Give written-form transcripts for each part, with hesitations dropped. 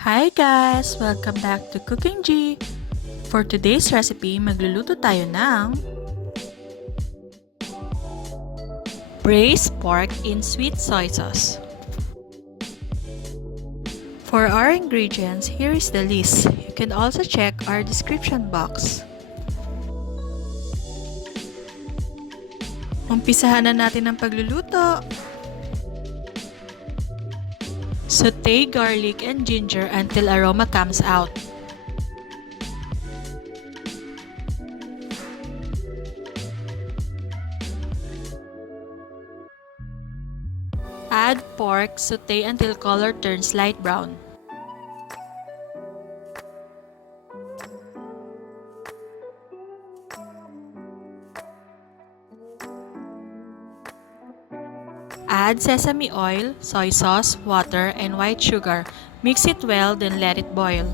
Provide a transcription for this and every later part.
Hi guys! Welcome back to Cookingee! For today's recipe, magluluto tayo ng braised pork in sweet soy sauce. For our ingredients, here is the list. You can also check our description box. Umpisahan na natin ang pagluluto. Saute garlic and ginger until aroma comes out. Add pork, saute until color turns light brown. Add sesame oil, soy sauce, water, and white sugar. Mix it well, then let it boil.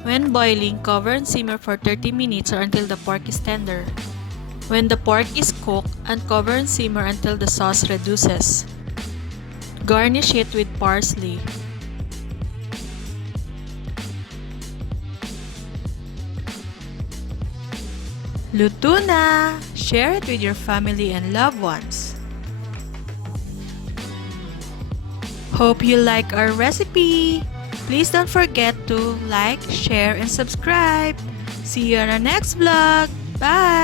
When boiling, cover and simmer for 30 minutes or until the pork is tender. When the pork is cooked, uncover and simmer until the sauce reduces. Garnish it with parsley. Luto na! Share it with your family and loved ones. Hope you like our recipe! Please don't forget to like, share, and subscribe. See you on our next vlog. Bye!